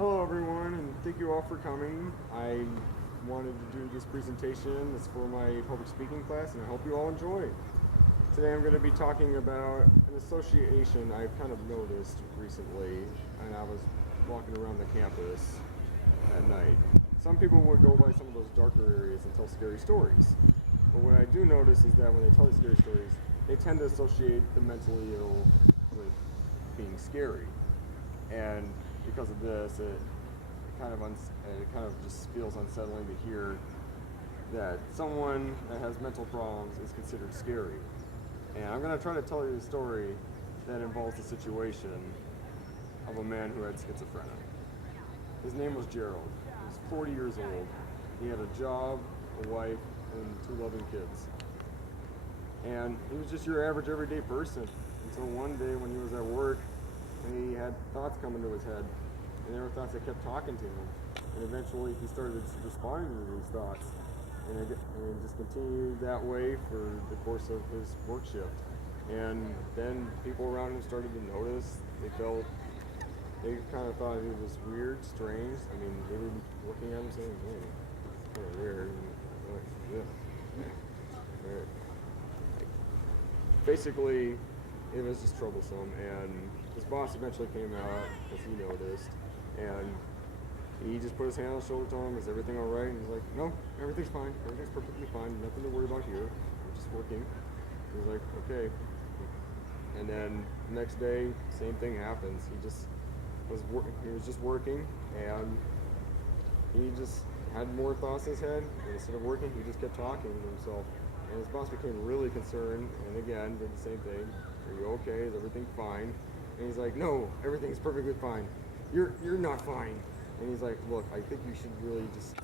Hello everyone, and thank you all for coming. I wanted to do this presentation. It's for my public speaking class, and I hope you all enjoy. Today I'm going to be talking about an association I've kind of noticed recently, and I was walking around the campus at night. Some people would go by some of those darker areas and tell scary stories. But what I do notice is that when they tell these scary stories, they tend to associate the mentally ill with being scary. And because of this, it kind of just feels unsettling to hear that someone that has mental problems is considered scary. And I'm going to try to tell you a story that involves the situation of a man who had schizophrenia. His name was Gerald. He was 40 years old. He had a job, a wife, and 2 loving kids. And he was just your average everyday person until one day when he was at work and he had thoughts come into his head, and there were thoughts that kept talking to him, and eventually he started responding to these thoughts, and it just continued that way for the course of his work shift. And then people around him started to notice. They kind of thought he was weird, strange. I mean, they were looking at him saying, "Hey, it's kind of weird." And like, yeah. Right. Basically, it was just troublesome, and his boss eventually came out because he noticed, and he just put his hand on his shoulder, told him, "Is everything all right?" And he's like, "No, everything's fine. Everything's perfectly fine. Nothing to worry about here. We're just working." He was like, "Okay." And then the next day, same thing happens. He was just working, and he just had more thoughts in his head, and instead of working, he just kept talking to himself. And his boss became really concerned, and again did the same thing. "Are you okay? Is everything fine?" And he's like, "No, everything's perfectly fine. You're not fine." And he's like, "Look, I think you should really just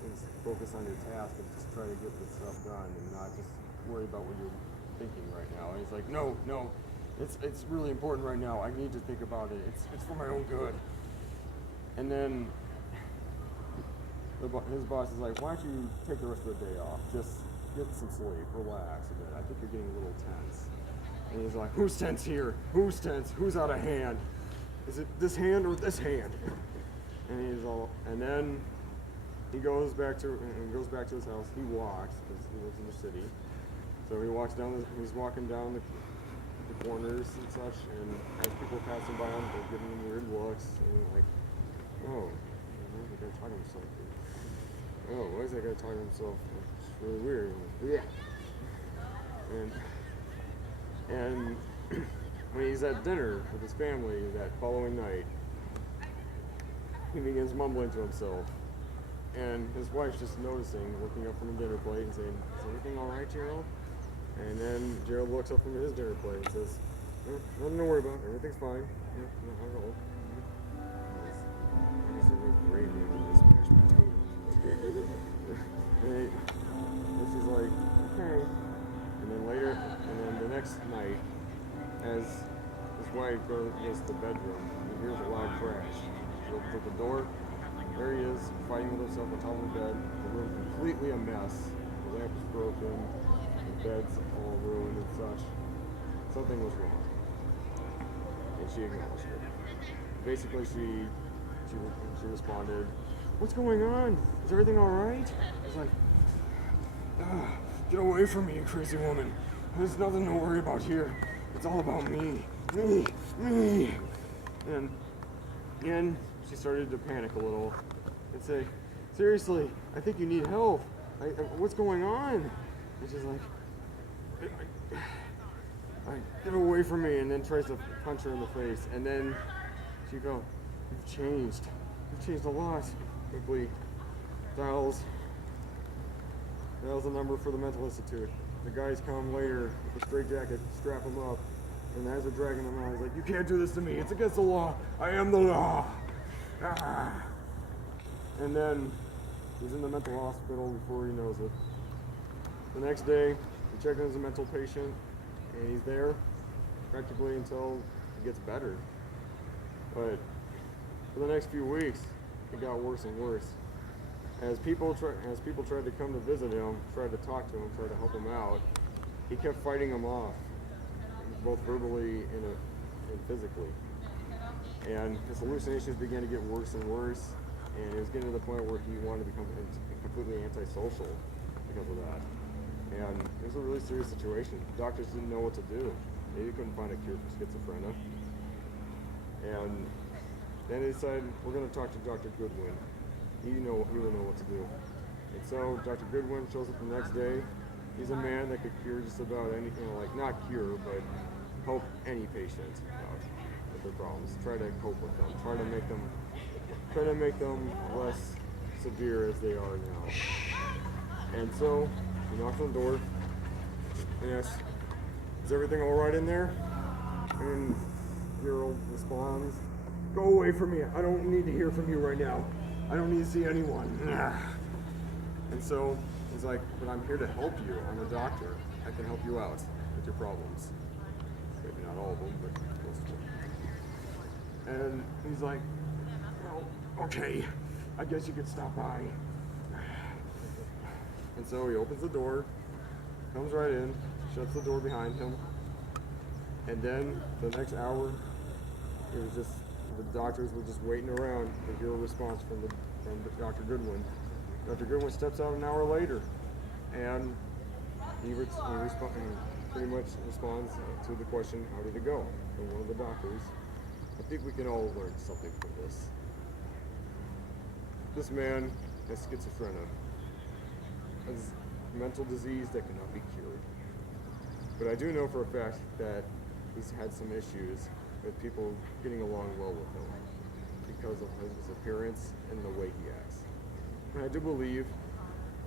focus on your task and just try to get this stuff done, and not just worry about what you're thinking right now." And he's like, "No, it's really important right now. I need to think about it. It's for my own good." And then his boss is like, "Why don't you take the rest of the day off? Just get some sleep, relax a bit. I think you're getting a little tense." And he's like, "Who's tense here? Who's tense? Who's out of hand? Is it this hand or this hand?" And then he goes back to his house. He walks because he lives in the city. So he's walking down the corners and such, and as people passing by him, they're giving him weird looks, and he's like, "Oh, why is that guy talking to himself? Oh, why is that guy talking to himself? It's really weird." Yeah. And when he's at dinner with his family that following night, he begins mumbling to himself. And his wife's just noticing, looking up from the dinner plate and saying, "Is everything all right, Gerald?" And then Gerald looks up from his dinner plate and says, "Nothing to worry about. Everything's fine. Yeah, not at all." There's a real gravy on this mashed potatoes. And she's like, "Okay." And then the next night, as his wife goes to the bedroom, he hears a loud crash. He opens up the door. There he is, fighting with himself on top of the bed. The room completely a mess. The lamp is broken. The bed's all ruined and such. Something was wrong, and she acknowledged it. Basically, she responded, "What's going on? Is everything all right?" He's like, "Get away from me, you crazy woman. There's nothing to worry about here. It's all about me. Me. And again, she started to panic a little and say, "Seriously, I think you need help. What's going on?" And she's like, "Get away from me," and then tries to punch her in the face. And then she goes, "You've changed. You've changed a lot." Quickly dials the number for the mental institute. The guys come later with a straitjacket, strap him up, and as they're dragging him out, he's like, "You can't do this to me. It's against the law. I am the law." Ah. And then he's in the mental hospital before he knows it. The next day, he checks in as a mental patient, and he's there practically until he gets better. But for the next few weeks, it got worse and worse. As people tried to come to visit him, tried to talk to him, tried to help him out, he kept fighting them off, both verbally and physically. And his hallucinations began to get worse and worse, and it was getting to the point where he wanted to become completely antisocial because of that. And it was a really serious situation. Doctors didn't know what to do. They couldn't find a cure for schizophrenia. And then they decided, we're going to talk to Dr. Goodwin. He will know what to do. And so Dr. Goodwin shows up the next day. He's a man that could cure just about anything, not cure, but help any patient out with their problems. Try to cope with them. Try to make them less severe as they are now. And so he knocks on the door and asks, "Is everything all right in there?" And Gerald responds, "Go away from me. I don't need to hear from you right now. I don't need to see anyone." And so he's like, "But I'm here to help you. I'm a doctor. I can help you out with your problems." Maybe not all of them, but most of them. And he's like, "Well, okay. I guess you could stop by." And so he opens the door, comes right in, shuts the door behind him, and then the next hour, it was just the doctors were just waiting around to hear a response from Dr. Goodwin. Dr. Goodwin steps out an hour later, and he pretty much responds to the question, "How did it go?" from one of the doctors. I think we can all learn something from this. This man has schizophrenia, has mental disease that cannot be cured. But I do know for a fact that he's had some issues with people getting along well with him because of his appearance and the way he acts. And I do believe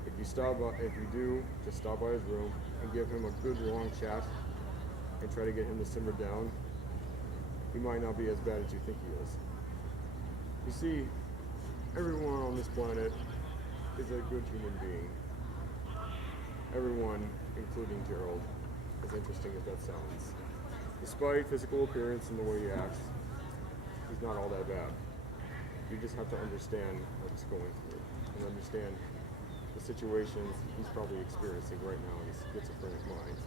if you do, just stop by his room and give him a good long chat and try to get him to simmer down, he might not be as bad as you think he is. You see, everyone on this planet is a good human being. Everyone, including Gerald, as interesting as that sounds. Despite physical appearance and the way he acts, he's not all that bad. You just have to understand what he's going through and understand the situations he's probably experiencing right now in his schizophrenic mind.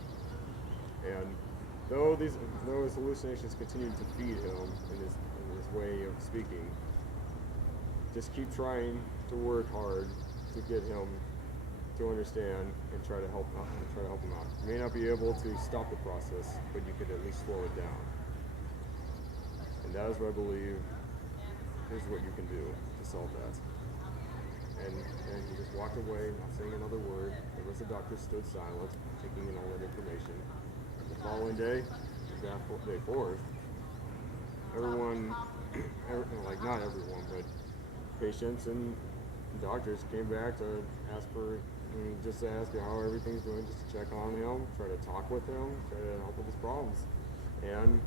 And though his hallucinations continue to feed him in his way of speaking, just keep trying to work hard to get him to understand and try to help him out. You may not be able to stop the process, but you could at least slow it down. And that is what I believe is what you can do to solve that. And he just walked away, not saying another word. The rest of the doctor stood silent, taking in all that information. And the following day, day 4, everyone, not everyone, but patients and doctors came back to ask how everything's doing, just to check on him, try to talk with him, try to help with his problems. And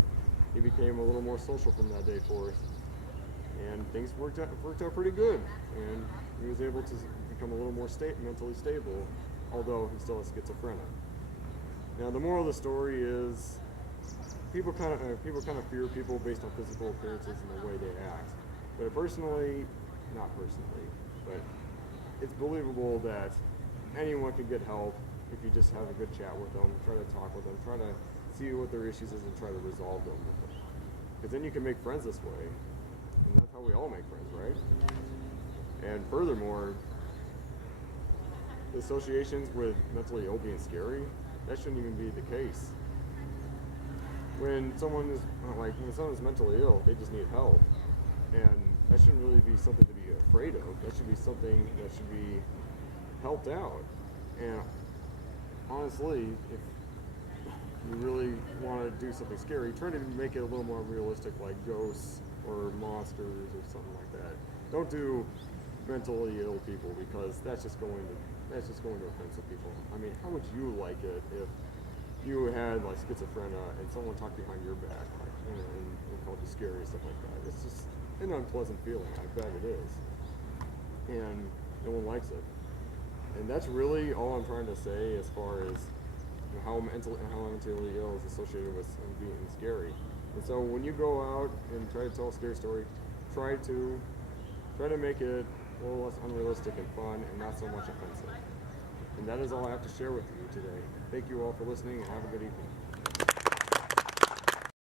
he became a little more social from that day forth. And things worked out pretty good. And he was able to become a little more mentally stable, although he still has schizophrenia. Now, the moral of the story is people kind of fear people based on physical appearances and the way they act. But not personally, but it's believable that anyone can get help if you just have a good chat with them, try to talk with them, try to see what their issues is and try to resolve them with them. Because then you can make friends this way. And that's how we all make friends, right? And furthermore, the associations with mentally ill being scary, that shouldn't even be the case. When someone is mentally ill, they just need help. And that shouldn't really be something to be afraid of. That should be something that should be helped out. And honestly, if you really want to do something scary, try to make it a little more realistic, like ghosts or monsters or something like that. Don't do mentally ill people, because that's just going to offend some people. I mean, how would you like it if you had schizophrenia and someone talked behind your back and called you scary and stuff like that? It's just an unpleasant feeling. I bet it is, and no one likes it. And that's really all I'm trying to say as far as how mentally ill is associated with being scary. And so when you go out and try to tell a scary story, try to make it a little less unrealistic and fun and not so much offensive. And that is all I have to share with you today. Thank you all for listening, and have a good evening.